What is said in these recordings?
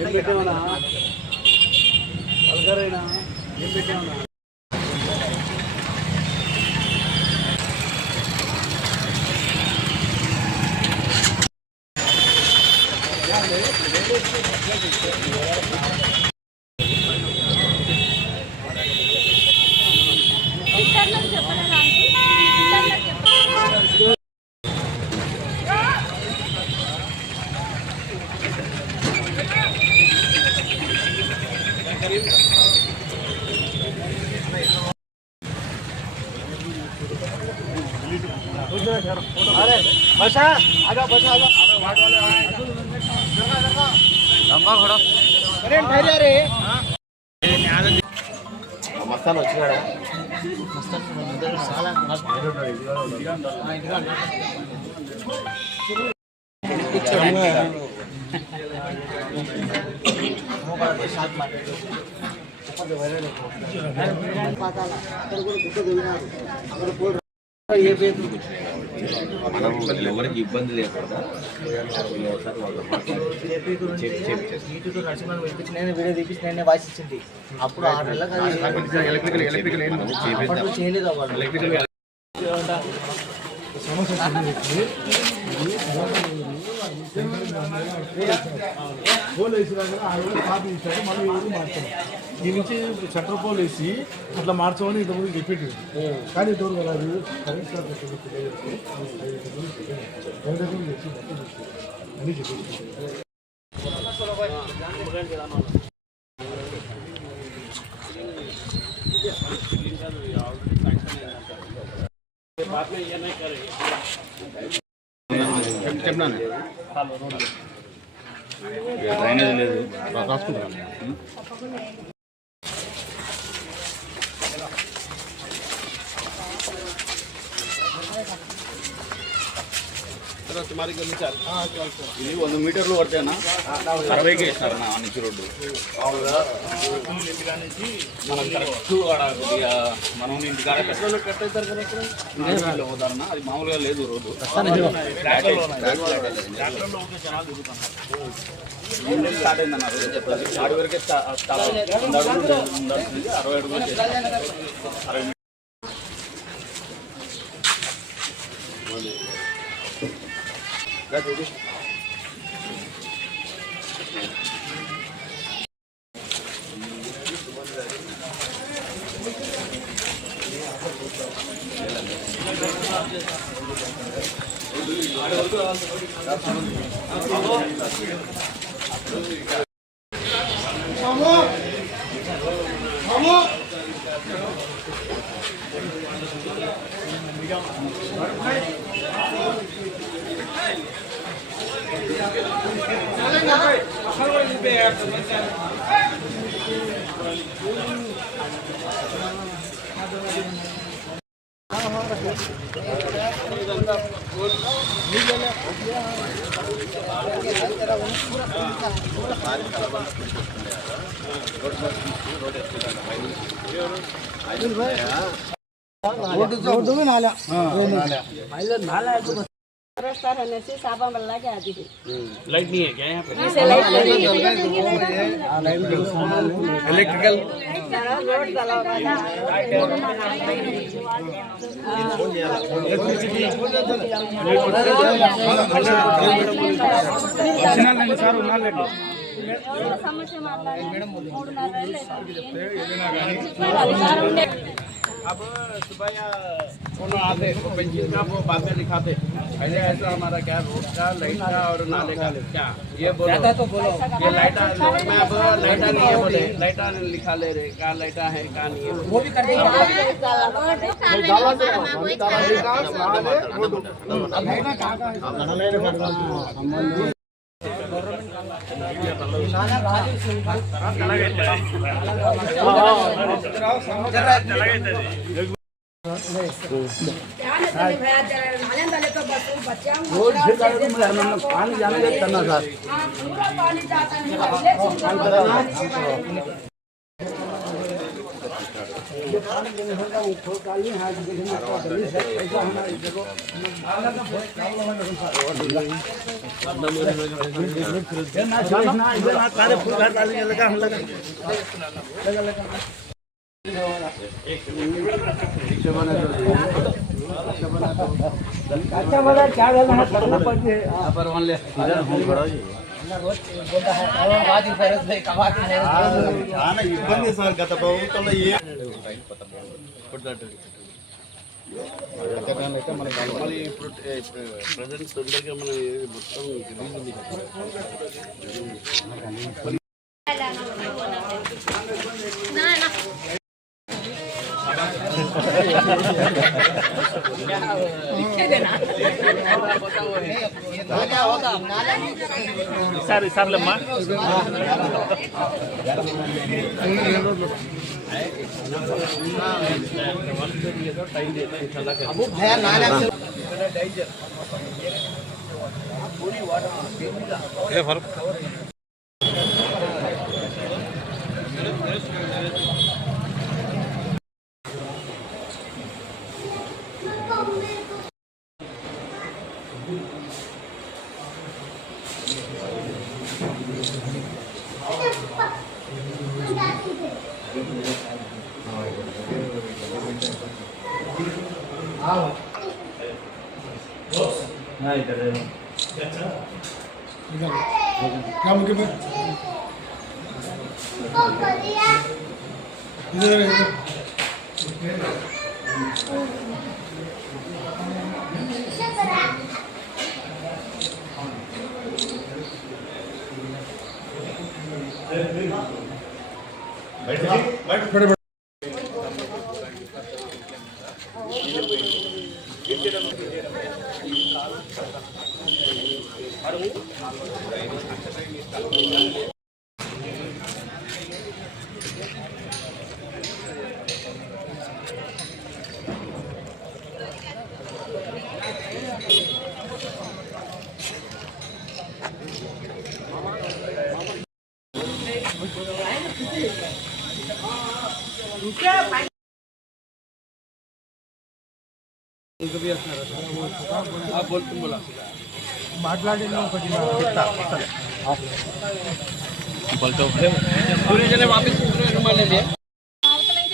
ఏం పెట్టామన్నా పలకరైనా ఏం పెట్టామన్నా अरे बसा आजा बसा आजा लंबा खड़ा अरे ठहरे रे मस्तान వచ్చాడా మస్తాన్ చాలా మస్త్ साथ मार पाताला तर कोण दुःख देणार अगर बोल ये पे మనం ఎవరికి ఇబ్బంది లేకుండా నీటితో నరసింహన్ వినిపించి నేను వీడియో తీపించి నేనే వాయిస్ ఇచ్చింది అప్పుడు 6 నెలలకు చేయలేదు వాళ్ళు సమస్య పోల్ వేసినా కూడా 6 రోజులు కాపీ ఇచ్చారు మళ్ళీ ఎవరు మార్చారు ఈ నుంచి సెంటర్ పోల్ వేసి అట్లా మార్చమని ఇంతకుముందు చెప్పేది కానీ ఇంతవరకు కదా అది కరెంట్ సార్ అన్నీ చెప్పేసి చెప్పినాను డ్రైనేజ్ లేదు రాసుకుంటాను तुम्हारी गली चाल ఇది 100 మీటర్లు పడతాయనా 60కి వేసినారు నా నుంచి రోడ్డు మనం కరెక్ట్ మనం ఇంటి కాడ కట్ అవుతారు కదా ఇక్కడ పోతారన్నా అది మామూలుగా లేదు రోడ్డు స్టార్ట్ అయిందన్నారు చెప్పాలి 6 వరకే స్టార్ట్ 60 అడుగులు रोड में नाला नाला है तो रस्ता रहने से साबा बल्ला के आती थी। लाइट नहीं है क्या यहाँ पे? इलेक्ट्रिकल रोड चला हुआ था। समस्या अब सुबह आते पेंशन का वो बातें दिखाते ऐसे ऐसा हमारा क्या रोड का लाइट का और नाले का क्या ये बोलो तो बोलो ये लाइटा में अब लाइटा नहीं है बोले लाइटा लिखा ले रहे क्या लाइटा है क्या नहीं है वो भी कर देंगे पानी जाने करना सर अच्छा बता क्या करना पड़ती है చాలా ఇబ్బంది సార్ గత ప్రభుత్వంలో ఇప్పుడు ప్రజెంట్ తొందరగా మన మొత్తం సర్లేమ్మా क्या मुझे इधर बड़े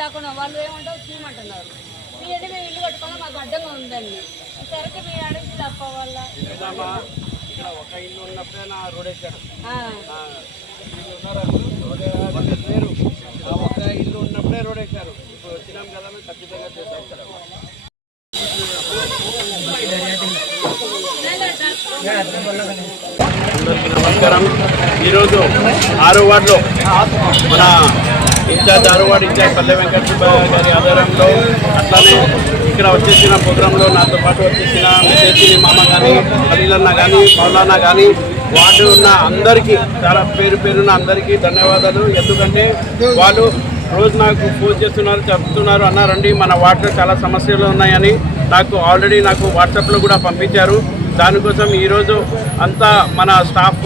లేకుండా వాళ్ళు ఏమంటారు తీయమంటున్నారు. తీయని మేము ఇల్లు కట్టుకోవాలి మాకు అడ్డంగా ఉందండి. సరికి మీ అడిగి తప్ప వల్ల ఇక్కడ ఒక ఇల్లు ఉన్నప్పుడే నా రోడ్ వేసాడు. ఒక ఇల్లు ఉన్నప్పుడే రోడ్ వేశారు. ఇప్పుడు వచ్చినాం కదా మేము ఖచ్చితంగా చేస్తాం. నమస్కారం. ఈరోజు 6వ వార్డులో మన ఇన్ఛార్జ్ 6వ వార్డు ఇన్ఛార్జ్ పల్లె వెంకట సుబ్బయ్య గారి ఆధ్వర్యంలో అట్లానే ఇక్కడ వచ్చేసిన ప్రోగ్రాంలో నాతో పాటు వచ్చేసిన చేతిని మామ కానీ అలీలన్న కానీ మౌలానా కానీ వార్డు ఉన్న అందరికీ చాలా పేరు పేరున్న అందరికీ ధన్యవాదాలు. ఎందుకంటే వాళ్ళు రోజు నాకు ఫోన్ చేస్తున్నారు, చెప్తున్నారు, అన్నారండి మన వార్డులో చాలా సమస్యలు ఉన్నాయని నాకు ఆల్రెడీ వాట్సాప్లో కూడా పంపించారు. దానికోసం ఈరోజు అంతా మన స్టాఫ్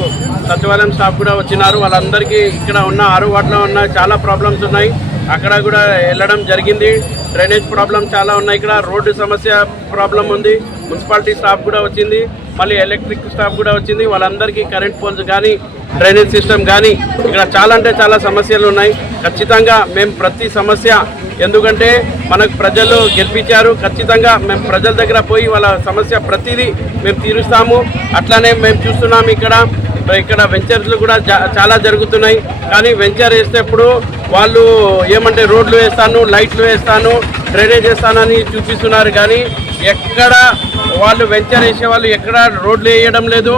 సచివాలయం స్టాఫ్ కూడా వచ్చినారు. వాళ్ళందరికీ ఇక్కడ ఉన్న 6వ వార్డులో ఉన్న చాలా ప్రాబ్లమ్స్ ఉన్నాయి, అక్కడ కూడా వెళ్ళడం జరిగింది. డ్రైనేజ్ ప్రాబ్లం చాలా ఉన్నాయి, ఇక్కడ రోడ్డు సమస్య ప్రాబ్లం ఉంది. మున్సిపాలిటీ స్టాఫ్ కూడా వచ్చింది, మళ్ళీ ఎలక్ట్రిక్ స్టాఫ్ కూడా వచ్చింది. వాళ్ళందరికీ కరెంట్ పోల్స్ కానీ డ్రైనేజ్ సిస్టమ్ కానీ ఇక్కడ చాలా అంటే చాలా సమస్యలు ఉన్నాయి. ఖచ్చితంగా మేము ప్రతి సమస్య, ఎందుకంటే మనకు ప్రజలు గెలిపించారు, ఖచ్చితంగా మేము ప్రజల దగ్గర పోయి వాళ్ళ సమస్య ప్రతిదీ మేము తీరుస్తాము. అట్లానే మేము చూస్తున్నాము ఇక్కడ వెంచర్లు కూడా చాలా జరుగుతున్నాయి. కానీ వెంచర్ వేసేటప్పుడు వాళ్ళు ఏమంటే రోడ్లు వేస్తాను, లైట్లు వేస్తాను, డ్రైనేజ్ వేస్తానని చూపిస్తున్నారు. కానీ ఎక్కడ వాళ్ళు వెంచర్ వేసే వాళ్ళు ఎక్కడ రోడ్లు వేయడం లేదు,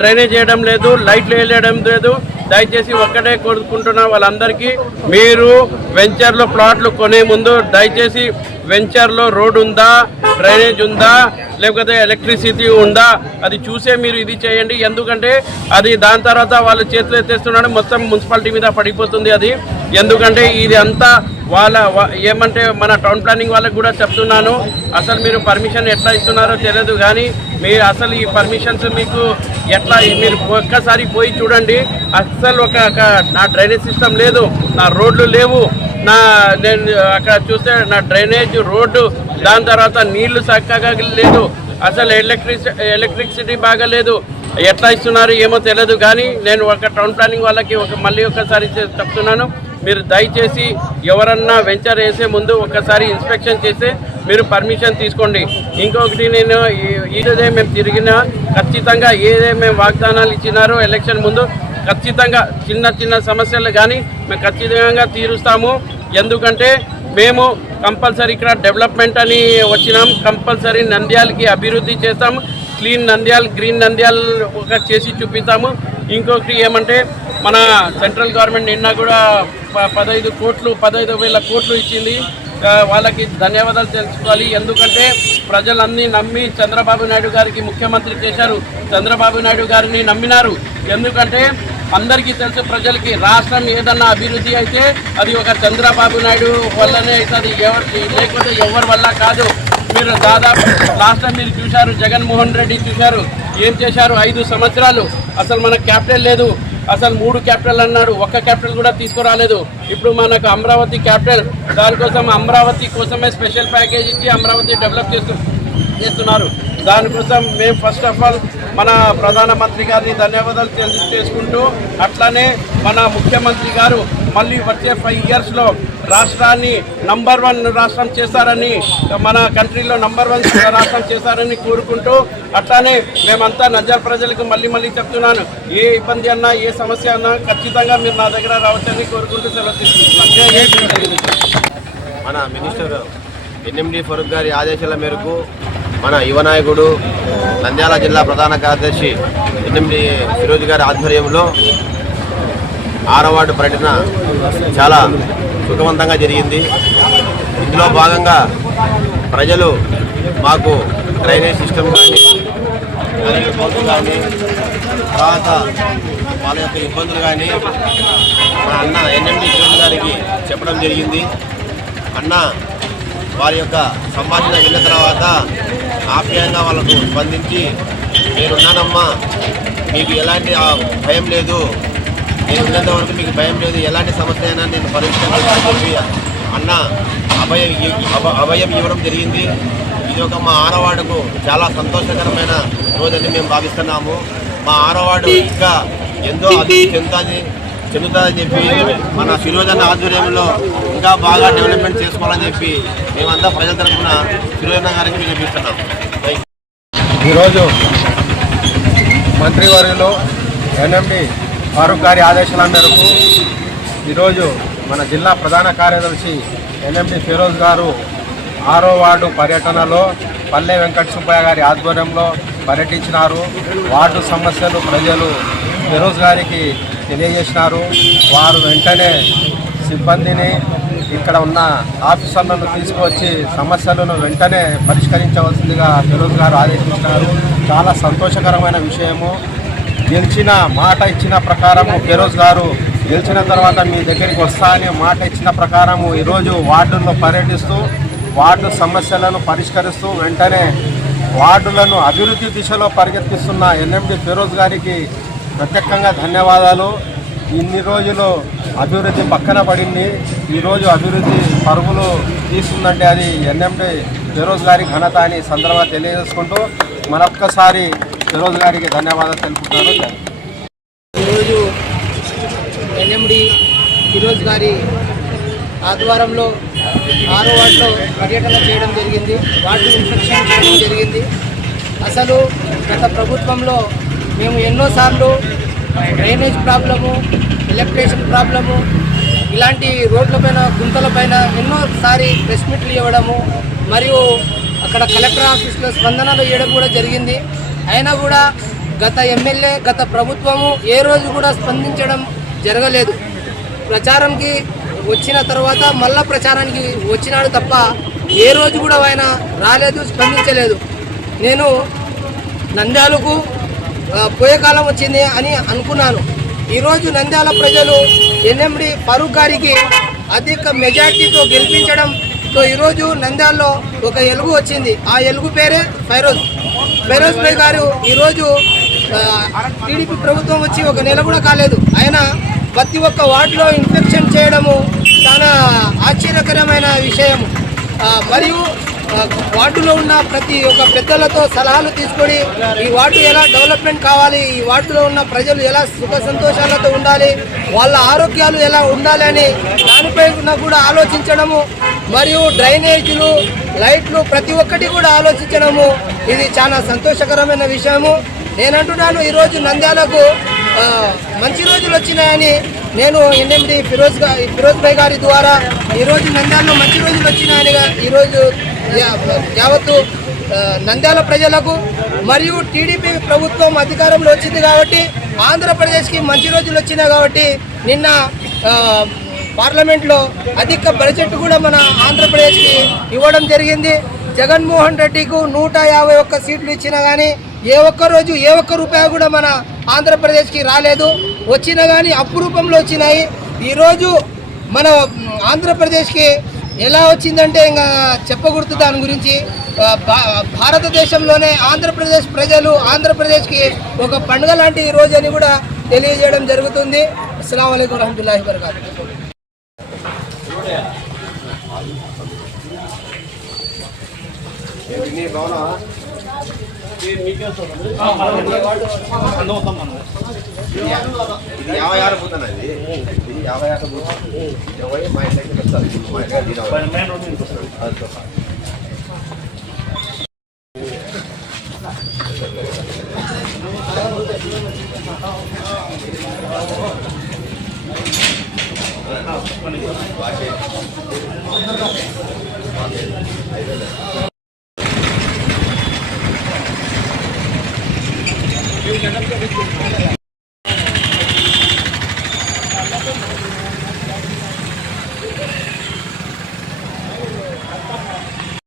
డ్రైనేజ్ వేయడం లేదు, లైట్లు వేయడం లేదు. దయచేసి ఒక్కటే కోరుకుంటున్నా వాళ్ళందరికీ, మీరు వెంచర్లో ప్లాట్లు కొనే ముందు దయచేసి వెంచర్లో రోడ్ ఉందా, డ్రైనేజ్ ఉందా, లేకపోతే ఎలక్ట్రిసిటీ ఉందా, అది చూసే మీరు ఇది చేయండి. ఎందుకంటే అది దాని తర్వాత వాళ్ళ చేతులు ఎత్తేస్తున్నాడు, మొత్తం మున్సిపాలిటీ మీద పడిపోతుంది అది. ఎందుకంటే ఇది అంతా ఏమంటే మన టౌన్ ప్లానింగ్ వాళ్ళకి కూడా చెప్తున్నాను, అసలు మీరు పర్మిషన్ ఎట్లా ఇస్తున్నారో తెలియదు, కానీ మీరు అసలు ఈ పర్మిషన్స్ మీకు ఎట్లా, మీరు ఒక్కసారి పోయి చూడండి. అసలు నా డ్రైనేజ్ సిస్టమ్ లేదు, నా రోడ్లు లేవు, నేను అక్కడ చూస్తే నా డ్రైనేజ్ రోడ్డు, దాని తర్వాత నీళ్లు చక్కగా లేదు, అసలు ఎలక్ట్రిసిటీ బాగా లేదు. ఎట్లా ఇస్తున్నారు ఏమో తెలియదు, కానీ నేను ఒక టౌన్ ప్లానింగ్ వాళ్ళకి మళ్ళీ ఒకసారి చెప్తున్నాను, మీరు దయచేసి ఎవరన్నా వెంచర్ వేసే ముందు ఒకసారి ఇన్స్పెక్షన్ చేసి మీరు పర్మిషన్ తీసుకోండి. ఇంకొకటి, నేను ఈరోజే మేము తిరిగినా ఖచ్చితంగా మేము వాగ్దానాలు ఇచ్చినారో ఎలక్షన్ ముందు ఖచ్చితంగా చిన్న సమస్యలు కానీ మేము ఖచ్చితంగా తీరుస్తాము. ఎందుకంటే మేము కంపల్సరీ ఇక్కడ డెవలప్మెంట్ అని వచ్చినాం, కంపల్సరీ నంద్యాలకి అభివృద్ధి చేస్తాము, క్లీన్ నంద్యాల్, గ్రీన్ నంద్యాల్ ఒక చేసి చూపిస్తాము. ఇంకొకటి ఏమంటే మన సెంట్రల్ గవర్నమెంట్ నిన్న కూడా 15,000 కోట్లు ఇచ్చింది, వాళ్ళకి ధన్యవాదాలు తెలుసుకోవాలి. ఎందుకంటే ప్రజలన్నీ నమ్మి చంద్రబాబు నాయుడు గారికి ముఖ్యమంత్రి చేశారు, చంద్రబాబు నాయుడు గారిని నమ్మినారు. ఎందుకంటే అందరికీ తెలుసు, ప్రజలకి రాష్ట్రం ఏదన్నా అభివృద్ధి అయితే అది ఒక చంద్రబాబు నాయుడు వల్లనే అవుతుంది, లేకపోతే ఎవరి వల్ల కాదు. మీరు దాదాపు లాస్ట్ టైం మీరు చూశారు, జగన్మోహన్ రెడ్డి చూశారు ఏం చేశారు 5 సంవత్సరాలు. అసలు మనకు క్యాపిటల్ లేదు, అసలు 3 క్యాపిటల్ అన్నారు, ఒక్క క్యాపిటల్ కూడా తీసుకురాలేదు. ఇప్పుడు మనకు అమరావతి క్యాపిటల్, దానికోసం అమరావతి కోసమే స్పెషల్ ప్యాకేజ్ ఇచ్చి అమరావతి డెవలప్ చేస్తున్నారు. దానికోసం మేము ఫస్ట్ ఆఫ్ ఆల్ మన ప్రధానమంత్రి గారిని ధన్యవాదాలు చేసుకుంటూ, అట్లానే మన ముఖ్యమంత్రి గారు మళ్ళీ వచ్చే 5 ఇయర్స్లో రాష్ట్రాన్ని నంబర్ 1 రాష్ట్రం చేస్తారని, మన కంట్రీలో నంబర్ 1 రాష్ట్రం చేస్తారని కోరుకుంటూ, అట్లానే మేమంతా నంద్యాల ప్రజలకు మళ్ళీ చెప్తున్నాను, ఏ ఇబ్బంది అన్నా ఏ సమస్య అన్నా ఖచ్చితంగా మీరు నా దగ్గర రావచ్చని కోరుకుంటూ సెలవు తీసుకుంటున్నాను. మన మినిస్టర్ ఎన్ఎండి ఫరూక్ గారి ఆదేశాల మేరకు మన యువ నాయకుడు నంద్యాల జిల్లా ప్రధాన కార్యదర్శి ఎన్ఎండి ఫిరోజ్ గారి ఆధ్వర్యంలో 6వ వార్డు పర్యటన చాలా సుఖవంతంగా జరిగింది. ఇందులో భాగంగా ప్రజలు మాకు డ్రైనేజ్ సిస్టమ్ కానీ కానీ తర్వాత వాళ్ళ యొక్క ఇబ్బందులు కానీ మా అన్న ఎన్ఎండి ఫిరోజ్ గారికి చెప్పడం జరిగింది. అన్న వారి యొక్క సంభాషణ విన్న తర్వాత ఆప్యాయంగా వాళ్ళకు స్పందించి, నేనున్నానమ్మా, మీకు ఎలాంటి భయం లేదు, నేను ఉన్నంత వరకు మీకు భయం లేదు, ఎలాంటి సమస్య అయినా నేను పరిష్కరించాలని చెప్పి అన్న అభయం ఇవ్వడం జరిగింది. ఇది ఒక మా 6వ వార్డుకు చాలా సంతోషకరమైన రోజని మేము భావిస్తున్నాము. మా 6వ వార్డు ఇంకా ఎంతో అభివృద్ధి చెందుతుందని చెప్పి మన ఫిరోజ్ అన్న ఆధ్వర్యంలో ఇంకా బాగా డెవలప్మెంట్ చేసుకోవాలని చెప్పి మేమంతా ప్రజల తరఫున ఫిరోజ్ అన్న గారికి వినిపిస్తున్నాం. ఈరోజు మంత్రివర్యులు ఎన్ఎండి ఫారూక్ గారి ఆదేశాల మేరకు ఈరోజు మన జిల్లా ప్రధాన కార్యదర్శి ఎన్ఎండి ఫిరోజ్ గారు 6వ వార్డు పర్యటనలో పల్లె వెంకట సుబ్బయ్య గారి ఆధ్వర్యంలో పర్యటించినారు. వార్డు సమస్యలు ప్రజలు ఫిరోజ్ గారికి తెలియజేసినారు. వారు వెంటనే సిబ్బందిని ఇక్కడ ఉన్న ఆఫీసర్లను తీసుకువచ్చి సమస్యలను వెంటనే పరిష్కరించవలసిందిగా ఫిరోజ్ గారు ఆదేశించినారు. చాలా సంతోషకరమైన విషయము. గెలిచిన మాట ఇచ్చిన ప్రకారము ఫిరోజ్ గారు గెలిచిన తర్వాత మీ దగ్గరికి వస్తా అని మాట ఇచ్చిన ప్రకారము ఈరోజు వార్డుల్లో పర్యటిస్తూ వార్డు సమస్యలను పరిష్కరిస్తూ వెంటనే వార్డులను అభివృద్ధి దిశలో పరిగెత్తిస్తున్న ఎన్ఎండి ఫిరోజ్ గారికి ప్రత్యేకంగా ధన్యవాదాలు. ఇన్ని రోజులు అభివృద్ధి పక్కన పడింది, ఈరోజు అభివృద్ధి పరుగులు తీస్తుందంటే అది ఎన్ఎండి ఫిరోజ్ గారి ఘనత అని సందర్భంగా తెలియజేసుకుంటూ మరొక్కసారి ఫిరోజ్ గారికి ధన్యవాదాలు తెలుపుతున్నాను. ఈరోజు ఎన్ఎండి ఫిరోజ్ గారి ఆధ్వర్యంలో 6వ వార్డులో పర్యటన చేయడం జరిగింది, వార్డు ఇన్స్పెక్షన్ చేయడం జరిగింది. అసలు గత ప్రభుత్వంలో మేము ఎన్నోసార్లు డ్రైనేజ్ ప్రాబ్లము, ఎలక్ట్రిసిటీ ప్రాబ్లము, ఇలాంటి రోడ్లపైన గుంతలపైన ఎన్నోసారి ప్రెస్ మీట్లు ఇవ్వడము మరియు అక్కడ కలెక్టర్ ఆఫీస్లో స్పందనలు ఇవ్వడం కూడా జరిగింది. అయినా కూడా గత ఎమ్మెల్యే గత ప్రభుత్వము ఏ రోజు కూడా స్పందించడం జరగలేదు. ప్రచారంకి వచ్చిన తర్వాత మళ్ళా ప్రచారానికి వచ్చినాడు తప్ప ఏ రోజు కూడా ఆయన రాలేదు, స్పందించలేదు. నేను నంద్యాలకు పోయే కాలం వచ్చింది అని అనుకున్నాను. ఈరోజు నంద్యాల ప్రజలు ఎన్ఎండి ఫరూక్ గారికి అధిక మెజార్టీతో గెలిపించడంతో ఈరోజు నంద్యాలలో ఒక ఎలుగు వచ్చింది. ఆ ఎలుగు పేరే ఫైరోజ్ భాయ్ గారు. ఈరోజు టీడీపీ ప్రభుత్వం వచ్చి ఒక నెల కూడా కాలేదు. ఆయన ప్రతి ఒక్క వార్డులో ఇన్స్పెక్షన్ చేయడము చాలా ఆశ్చర్యకరమైన విషయం. మరియు వార్డులో ఉన్న ప్రతి ఒక్క పెద్దలతో సలహాలు తీసుకొని ఈ వార్డు ఎలా డెవలప్మెంట్ కావాలి, ఈ వార్డులో ఉన్న ప్రజలు ఎలా సుఖ సంతోషాలతో ఉండాలి, వాళ్ళ ఆరోగ్యాలు ఎలా ఉండాలి అని దానిపై కూడా ఆలోచించడము, మరియు డ్రైనేజీలు, లైట్లు ప్రతి ఒక్కటి కూడా ఆలోచించడము ఇది చాలా సంతోషకరమైన విషయము. నేనంటున్నాను ఈరోజు నంద్యాలకు మంచి రోజులు వచ్చినాయని. నేను ఎన్ఎండి ఫిరోజ్ భాయ్ గారి ద్వారా ఈరోజు నంద్యాలలో మంచి రోజులు వచ్చినాయని ఈరోజు యావత్తు నంద్యాల ప్రజలకు మరియు టీడీపీ ప్రభుత్వం అధికారంలో వచ్చింది కాబట్టి ఆంధ్రప్రదేశ్కి మంచి రోజులు వచ్చినాయి కాబట్టి నిన్న పార్లమెంట్లో అధిక బడ్జెట్ కూడా మన ఆంధ్రప్రదేశ్కి ఇవ్వడం జరిగింది. జగన్మోహన్ రెడ్డికి 151 సీట్లు ఇచ్చినా కానీ ఏ ఒక్క రోజు ఏ ఒక్క రూపాయి కూడా మన ఆంధ్రప్రదేశ్కి రాలేదు. వచ్చినా కానీ అప్పు రూపంలో వచ్చినాయి. ఈరోజు మన ఆంధ్రప్రదేశ్కి ఎలా వచ్చిందంటే ఇంకా చెప్పకూడదు దాని గురించి. భారతదేశంలోనే ఆంధ్రప్రదేశ్ ప్రజలు ఆంధ్రప్రదేశ్కి ఒక పండుగ లాంటి ఈ రోజు అని కూడా తెలియజేయడం జరుగుతుంది. అస్సలాము అలైకుం వరహమతుల్లాహి వబరకాతుహు. ఇది 56 బూత్ అన్నది. ఇది 56 బూత్. మా ఇంటికి వస్తారు. మా ఇంటికి